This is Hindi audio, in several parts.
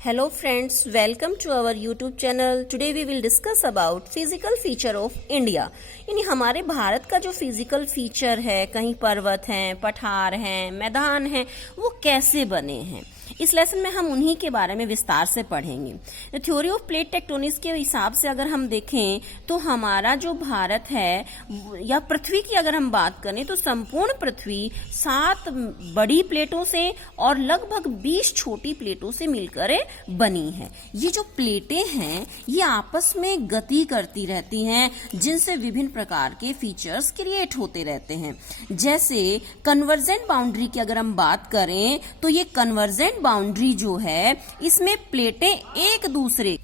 Hello friends, welcome to our YouTube channel. Today we will discuss about physical feature of India. यानी हमारे भारत का जो फिजिकल फीचर है, कहीं पर्वत हैं, पठार हैं, मैदान हैं, वो कैसे बने हैं, इस लेसन में हम उन्हीं के बारे में विस्तार से पढ़ेंगे। थ्योरी ऑफ प्लेट टेक्टोनिक्स के हिसाब से अगर हम देखें तो हमारा जो भारत है या पृथ्वी की अगर हम बात करें तो संपूर्ण पृथ्वी 7 बड़ी प्लेटों से और लगभग 20 छोटी प्लेटों से मिलकर बनी है। ये जो प्लेटें हैं ये आपस में गति करती रहती हैं, जिनसे विभिन्न प्रकार के फीचर्स क्रिएट होते रहते हैं। जैसे कन्वर्जेंट बाउंड्री की अगर हम बात करें तो ये कन्वर्जेंट बाउंड्री जो है इसमें प्लेटें एक दूसरे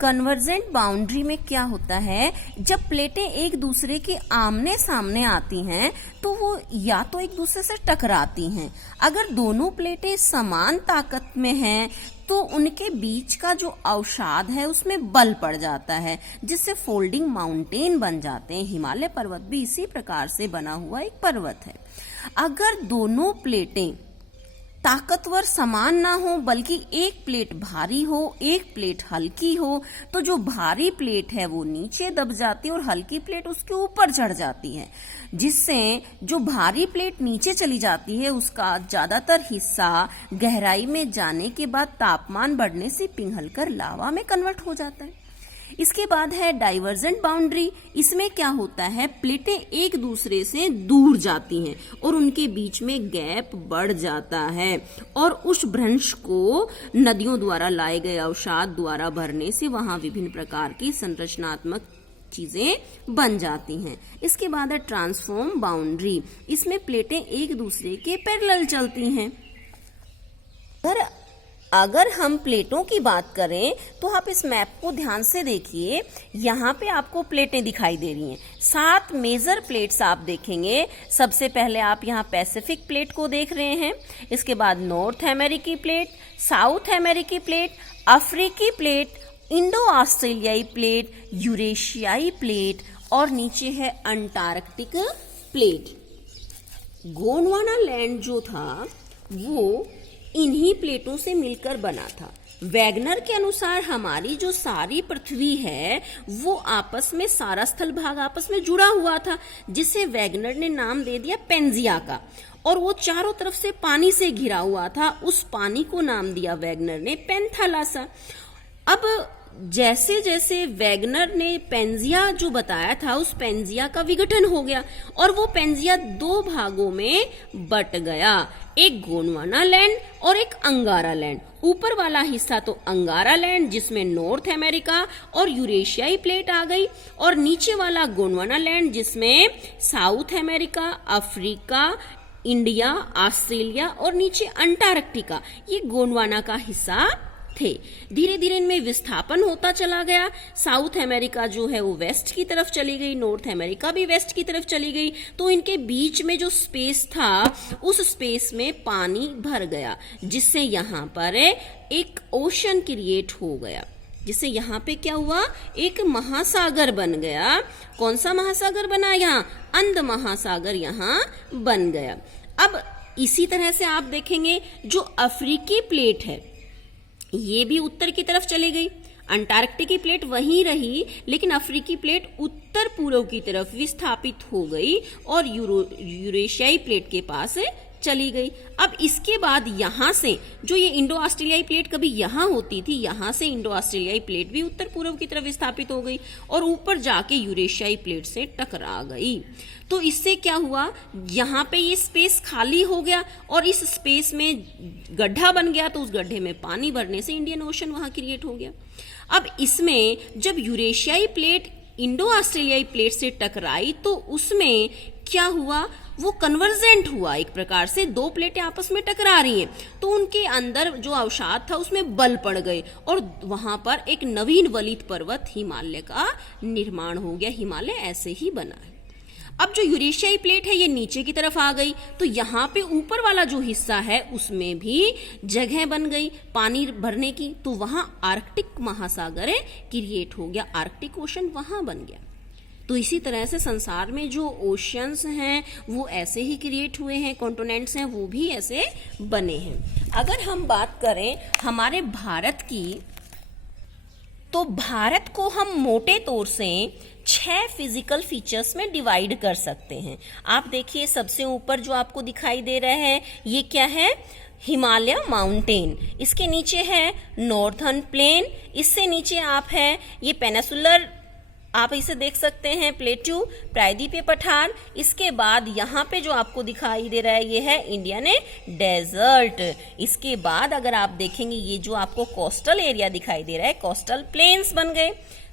कन्वर्जेंट बाउंड्री में क्या होता है, जब प्लेटें एक दूसरे के आमने सामने आती हैं तो वो या तो एक दूसरे से टकराती हैं। अगर दोनों प्लेटें समान ताकत में हैं तो उनके बीच का जो अवसाद है उसमें बल पड़ जाता है, जिससे फोल्डिंग माउंटेन बन जाते हैं। हिमालय पर्वत भी इसी प्रकार से बना हुआ एक पर्वत है। अगर दोनों प्लेटें ताकतवर समान ना हो, बल्कि एक प्लेट भारी हो, एक प्लेट हल्की हो, तो जो भारी प्लेट है वो नीचे दब जाती है और हल्की प्लेट उसके ऊपर चढ़ जाती है, जिससे जो भारी प्लेट नीचे चली जाती है उसका ज्यादातर हिस्सा गहराई में जाने के बाद तापमान बढ़ने से पिघलकर लावा में कन्वर्ट हो जाता है। इसके बाद है डाइवर्जेंट बाउंड्री। इसमें क्या होता है, प्लेटें एक दूसरे से दूर जाती हैं और उनके बीच में गैप बढ़ जाता है और उस भ्रंश को नदियों द्वारा लाए गए अवसाद द्वारा भरने से वहां विभिन्न प्रकार की संरचनात्मक चीजें बन जाती हैं। इसके बाद है ट्रांसफॉर्म बाउंड्री। इसमें प्लेटें एक दूसरे के पैरेलल चलती हैं। अगर हम प्लेटों की बात करें तो आप इस मैप को ध्यान से देखिए। यहाँ पे आपको प्लेटें दिखाई दे रही हैं। 7 मेजर प्लेट्स आप देखेंगे। सबसे पहले आप यहाँ पैसिफिक प्लेट को देख रहे हैं, इसके बाद नॉर्थ अमेरिकी प्लेट, साउथ अमेरिकी प्लेट, अफ्रीकी प्लेट, इंडो ऑस्ट्रेलियाई प्लेट, यूरेशियाई प्लेट और नीचे है अंटार्कटिक प्लेट। गोंडवाना लैंड जो था वो इन्हीं प्लेटों से मिलकर बना था। वैगनर के अनुसार हमारी जो सारी पृथ्वी है वो आपस में, सारा स्थल भाग आपस में जुड़ा हुआ था, जिसे वैगनर ने नाम दे दिया पेंजिया का। और वो चारों तरफ से पानी से घिरा हुआ था, उस पानी को नाम दिया वैगनर ने पेंथालासा। अब जैसे जैसे वैगनर ने पेंजिया जो बताया था, उस पेंजिया का विघटन हो गया और वो पेंजिया 2 भागों में बट गया, एक गोंडवाना लैंड और एक अंगारा लैंड। ऊपर वाला हिस्सा तो अंगारा लैंड जिसमें नॉर्थ अमेरिका और यूरेशियाई प्लेट आ गई, और नीचे वाला गोंडवाना लैंड जिसमें south America, Africa, India, Australia और नीचे अंटार्कटिका, ये गोंडवाना का हिस्सा थे। धीरे धीरे इनमें विस्थापन होता चला गया। साउथ अमेरिका जो है वो वेस्ट की तरफ चली गई, नॉर्थ अमेरिका भी वेस्ट की तरफ चली गई, तो इनके बीच में जो स्पेस था उस स्पेस में पानी भर गया, जिससे यहाँ पर एक ओशन क्रिएट हो गया, जिससे यहाँ पे क्या हुआ, एक महासागर बन गया। कौन सा महासागर बना यहाँ, अंध महासागर यहाँ बन गया। अब इसी तरह से आप देखेंगे जो अफ्रीकी प्लेट है ये भी उत्तर की तरफ चली गई। अंटार्कटिक की प्लेट वहीं रही, लेकिन अफ्रीकी प्लेट उत्तर पूर्व की तरफ विस्थापित हो गई और यूरेशियाई प्लेट के पास चली गई। अब इसके बाद यहां से जो ये इंडो ऑस्ट्रेलियाई प्लेट कभी यहां होती थी, यहां से इंडो ऑस्ट्रेलियाई प्लेट भी उत्तर पूर्व की तरफ विस्थापित हो गई और ऊपर जाके यूरेशियाई प्लेट से टकरा गई। तो इससे क्या हुआ, यहाँ पे ये स्पेस खाली हो गया और इस स्पेस में गड्ढा बन गया, तो उस गड्ढे में पानी भरने से इंडियन ओशन वहां क्रिएट हो गया। अब इसमें जब यूरेशियाई प्लेट इंडो ऑस्ट्रेलियाई प्लेट से टकराई तो उसमें क्या हुआ, वो कन्वर्जेंट हुआ। एक प्रकार से 2 प्लेटें आपस में टकरा रही हैं तो उनके अंदर जो अवसाद था उसमें बल पड़ गए और वहां पर एक नवीन वलित पर्वत हिमालय का निर्माण हो गया। हिमालय ऐसे ही बना है। अब जो यूरेशियाई प्लेट है ये नीचे की तरफ आ गई, तो यहाँ पे ऊपर वाला जो हिस्सा है उसमें भी जगह बन गई पानी भरने की, तो वहां आर्कटिक महासागर क्रिएट हो गया, आर्कटिक ओशन वहां बन गया। तो इसी तरह से संसार में जो ओशियंस हैं वो ऐसे ही क्रिएट हुए हैं, कॉन्टिनेंट्स हैं वो भी ऐसे बने हैं। अगर हम बात करें हमारे भारत की, तो भारत को हम मोटे तौर से 6 फिजिकल फीचर्स में डिवाइड कर सकते हैं। आप देखिए सबसे ऊपर जो आपको दिखाई दे रहा है ये क्या है, हिमालय माउंटेन। इसके नीचे है नॉर्थर्न प्लेन, इससे नीचे आप है ये पेनिसुलर, आप इसे देख सकते हैं प्लेट्यू, प्रायद्वीपीय पठार। इसके बाद यहाँ पे जो आपको दिखाई दे रहा है ये है इंडियन डेजर्ट। इसके बाद अगर आप देखेंगे ये जो आपको कोस्टल एरिया दिखाई दे रहा है, कोस्टल प्लेन्स बन गए।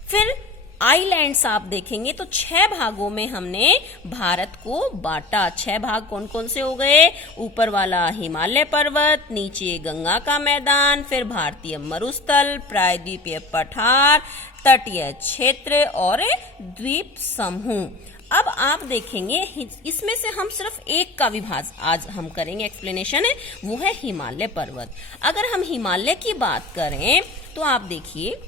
फिर आइलैंड्स आप देखेंगे तो 6 भागों में हमने भारत को बांटा। 6 भाग कौन कौन से हो गए, ऊपर वाला हिमालय पर्वत, नीचे गंगा का मैदान, फिर भारतीय मरुस्थल, प्रायद्वीपीय पठार, तटीय क्षेत्र और द्वीप समूह। अब आप देखेंगे इसमें से हम सिर्फ एक का विभाजन आज हम करेंगे, एक्सप्लेनेशन है, वो है हिमालय पर्वत। अगर हम हिमालय की बात करें तो आप देखिए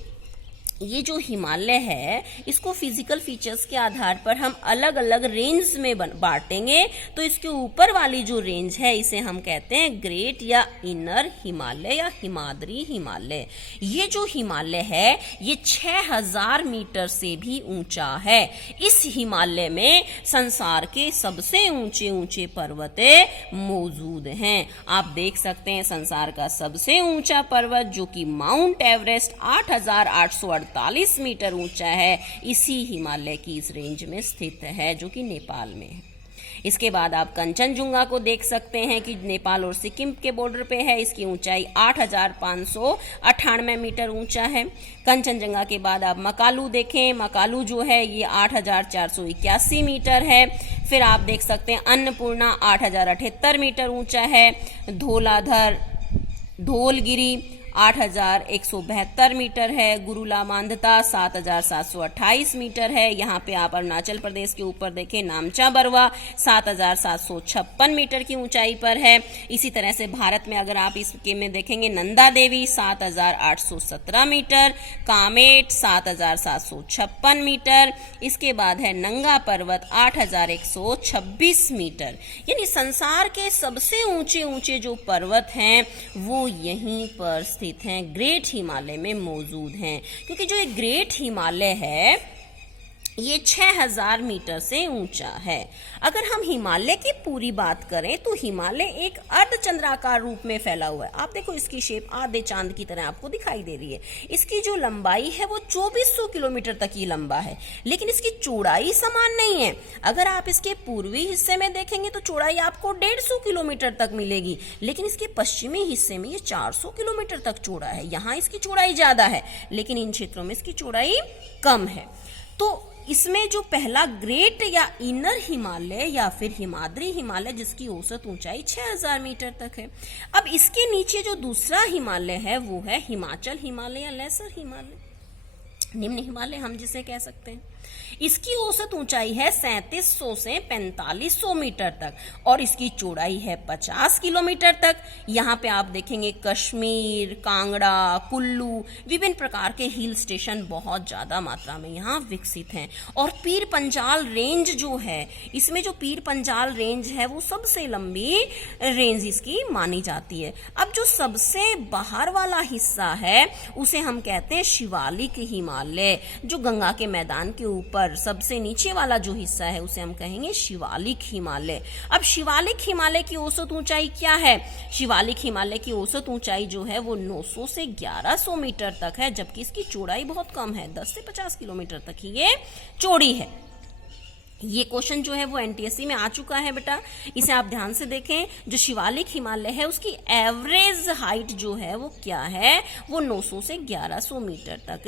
ये जो हिमालय है इसको फिजिकल फीचर्स के आधार पर हम अलग अलग रेंज में बांटेंगे। तो इसके ऊपर वाली जो रेंज है इसे हम कहते हैं ग्रेट या इनर हिमालय या हिमाद्री हिमालय। ये जो हिमालय है ये 6000 मीटर से भी ऊंचा है। इस हिमालय में संसार के सबसे ऊंचे ऊंचे पर्वत मौजूद हैं। आप देख सकते हैं संसार का सबसे ऊंचा पर्वत जो कि माउंट एवरेस्ट 8848 मीटर ऊंचा है, इसी हिमालय की इस रेंज में स्थित है जो कि नेपाल में है। इसके बाद आप कंचनजुंगा को देख सकते हैं कि नेपाल और सिक्किम के बॉर्डर पे है। इसकी ऊंचाई 8598 मीटर ऊंचा है। कंचनजंगा के बाद आप मकालू देखें, मकालू जो है ये 8481 मीटर है। फिर आप देख सकते हैं अन्नपूर्णा 8078 मीटर ऊंचा है। धौलगिरी 8172 मीटर है। गुरुला मांधता 7728 मीटर है। यहाँ पे आप अरुणाचल प्रदेश के ऊपर देखें नामचा बरवा 7756 मीटर की ऊंचाई पर है। इसी तरह से भारत में अगर आप इसके में देखेंगे नंदा देवी 7817 मीटर, कामेट 7756 मीटर। इसके बाद है नंगा पर्वत 8126 मीटर। यानी संसार के सबसे ऊंचे ऊंचे जो पर्वत हैं वो यहीं पर स्थित हैं, ग्रेट हिमालय में मौजूद हैं। क्योंकि जो एक ग्रेट हिमालय है ये 6000 मीटर से ऊंचा है। अगर हम हिमालय की पूरी बात करें तो हिमालय एक अर्धचंद्राकार रूप में फैला हुआ है। आप देखो इसकी शेप आधे चांद की तरह आपको दिखाई दे रही है। इसकी जो लंबाई है वो 2400 किलोमीटर तक ही लंबा है, लेकिन इसकी चौड़ाई समान नहीं है। अगर आप इसके पूर्वी हिस्से में देखेंगे तो चौड़ाई आपको 150 किलोमीटर तक मिलेगी, लेकिन इसके पश्चिमी हिस्से में ये 400 किलोमीटर तक चौड़ा है। यहाँ इसकी चौड़ाई ज्यादा है, लेकिन इन क्षेत्रों में इसकी चौड़ाई कम है। तो इसमें जो पहला ग्रेट या इनर हिमालय या फिर हिमाद्री हिमालय जिसकी औसत ऊंचाई 6000 मीटर तक है। अब इसके नीचे जो दूसरा हिमालय है वो है हिमाचल हिमालय या लेसर हिमालय, निम्न हिमालय हम जिसे कह सकते हैं। इसकी औसत ऊंचाई है 3700 से 4500 मीटर तक और इसकी चौड़ाई है 50 किलोमीटर तक। यहाँ पे आप देखेंगे कश्मीर, कांगड़ा, कुल्लू, विभिन्न प्रकार के हिल स्टेशन बहुत ज्यादा मात्रा में यहाँ विकसित हैं। और पीर पंजाल रेंज जो है, इसमें जो पीर पंजाल रेंज है वो सबसे लंबी रेंज इसकी मानी जाती है। अब जो सबसे बाहर वाला हिस्सा है उसे हम कहते हैं शिवालिक हिमालय, जो गंगा के मैदान के ऊपर सबसे नीचे वाला जो हिस्सा है उसे हम कहेंगे शिवालिक हिमालय। अब शिवालिक हिमालय की औसत ऊंचाई क्या है? शिवालिक हिमालय की औसत ऊंचाई जो है वो 900 से 1100 मीटर तक है, जबकि इसकी चौड़ाई बहुत कम है, 10 से 50 किलोमीटर तक ही ये चौड़ी है। ये क्वेश्चन जो है वो एनटीएससी में आ चुका है बेटा, इसे आप ध्यान से देखें। जो शिवालिक हिमालय है उसकी एवरेज हाइट जो है वो क्या है, वो 900 से 1100 मीटर तक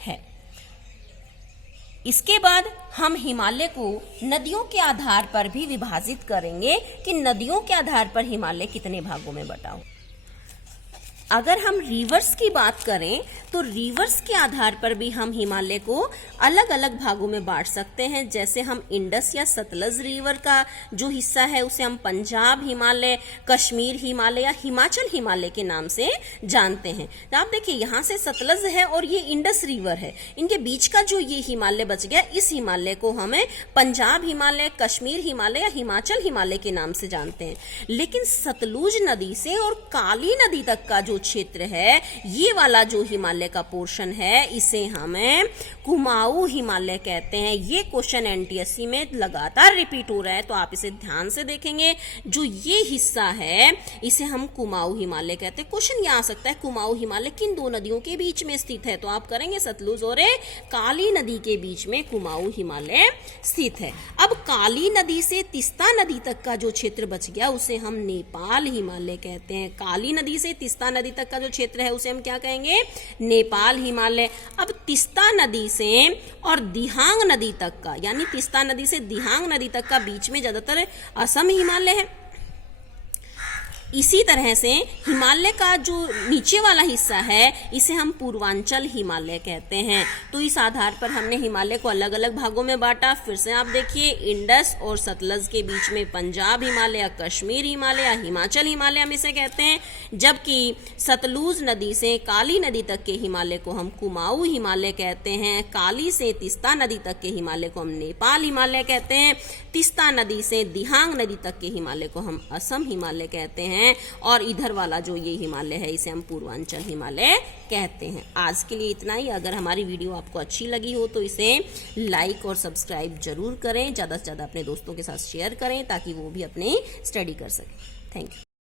है। इसके बाद हम हिमालय को नदियों के आधार पर भी विभाजित करेंगे कि नदियों के आधार पर हिमालय कितने भागों में बटा हो। अगर हम रिवर्स की बात करें तो रिवर्स के आधार पर भी हम हिमालय को अलग अलग भागों में बांट सकते हैं। जैसे हम इंडस या सतलज रिवर का जो हिस्सा है उसे हम पंजाब हिमालय, कश्मीर हिमालय या हिमाचल हिमालय के नाम से जानते हैं। तो आप देखिए यहाँ से सतलज है और ये इंडस रिवर है, इनके बीच का जो ये हिमालय बच गया, इस हिमालय को हमें पंजाब हिमालय, कश्मीर हिमालय या हिमाचल हिमालय के नाम से जानते हैं। लेकिन सतलुज नदी से और काली नदी तक का जो क्षेत्र है, ये वाला जो हिमालय का पोर्शन है, इसे हमें कुमाऊं हिमालय कहते हैं। ये क्वेश्चन एनटीएससी में लगातार रिपीट हो रहा है, तो आप इसे ध्यान से देखेंगे। जो ये हिस्सा है इसे हम कुमाऊं हिमालय कहते हैं। क्वेश्चन ये आ सकता है कुमाऊं हिमालय किन दो नदियों के बीच में स्थित है, तो आप करेंगे सतलुज और काली नदी के बीच में कुमाऊं हिमालय स्थित है। अब काली नदी से तीस्ता नदी तक का जो क्षेत्र बच गया उसे हम नेपाल हिमालय कहते हैं। काली नदी से तीस्ता नदी तक का जो क्षेत्र है उसे हम क्या कहेंगे, नेपाल हिमालय। अब तीस्ता नदी से और दिहांग नदी तक का, यानी तीस्ता नदी से दिहांग नदी तक का बीच में ज्यादातर असम हिमालय है। इसी तरह से हिमालय का जो नीचे वाला हिस्सा है इसे हम पूर्वांचल हिमालय कहते हैं। तो इस आधार पर हमने हिमालय को अलग अलग भागों में बांटा। फिर से आप देखिए, इंडस और सतलज के बीच में पंजाब हिमालय या कश्मीर हिमालय या हिमाचल हिमालय हम इसे कहते हैं, जबकि सतलुज नदी से काली नदी तक के हिमालय को हम कुमाऊं हिमालय कहते हैं। काली से तीस्ता नदी तक के हिमालय को हम नेपाल हिमालय कहते हैं। तीस्ता नदी से दिहांग नदी तक के हिमालय को हम असम हिमालय कहते हैं, और इधर वाला जो ये हिमालय है इसे हम पूर्वांचल हिमालय कहते हैं। आज के लिए इतना ही। अगर हमारी वीडियो आपको अच्छी लगी हो तो इसे लाइक और सब्सक्राइब जरूर करें, ज़्यादा से ज़्यादा अपने दोस्तों के साथ शेयर करें ताकि वो भी अपनी स्टडी कर सकें। Thank you.